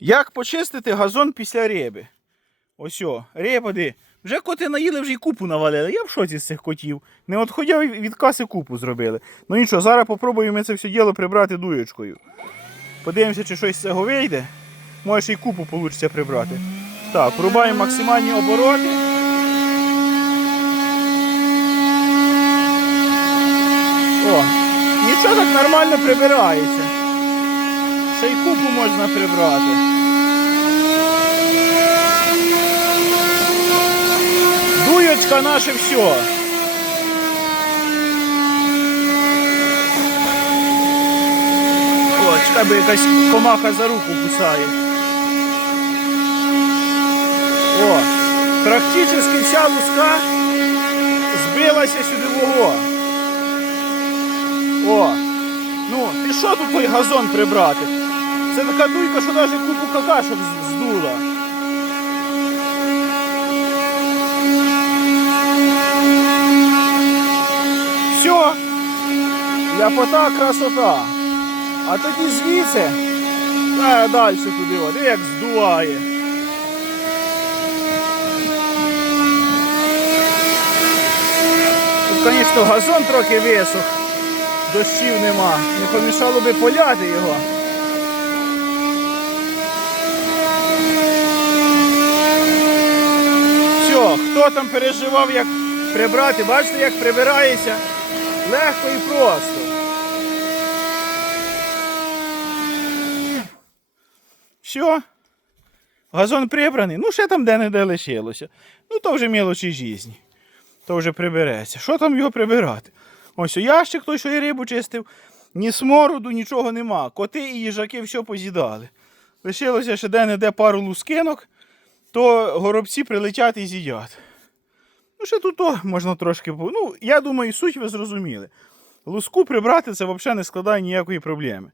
Як почистити газон після риби? Ось о, риба. Вже коти наїли, вже й купу навалили. Я в шоці з цих котів. Не отходя від каси купу зробили. Ну нічого, зараз попробуємо це все діло прибрати дуєчкою. Подивимося, чи щось з цього вийде. Може ще й купу вийде прибрати. Так, врубаємо максимальні обороти. О, нічого так нормально прибирається. Ще й купу можна прибрати. Дуєчка наше все. О, чекай, бо якась комаха за руку кусає. О, практично вся луска збилася сюди вого. О, ну, ти що тут той газон прибрати? Це така дуйка, що навіть купу какашок здула. Все, ляпота, красота. А тоді звідси, а далі туди, от, як здуває. Тут, звісно, газон трохи висох, дощів нема. Не помішало би поляти його. Все, хто там переживав, як прибрати, бачите, як прибирається легко і просто. Все. Газон прибраний. Ну, ще там де-не-де лишилося. Ну, то вже мілочі житті. То вже прибереться. Що там його прибирати? Ось ящик той, що і рибу чистив. Ні смороду, нічого нема. Коти і їжаки все поз'їдали. Лишилося ще де-не-де пару лускинок, то горобці прилетять і з'їдять. Ну, ще тут то можна трошки. Ну, я думаю, суть ви зрозуміли. Луску прибрати це взагалі не складає ніякої проблеми.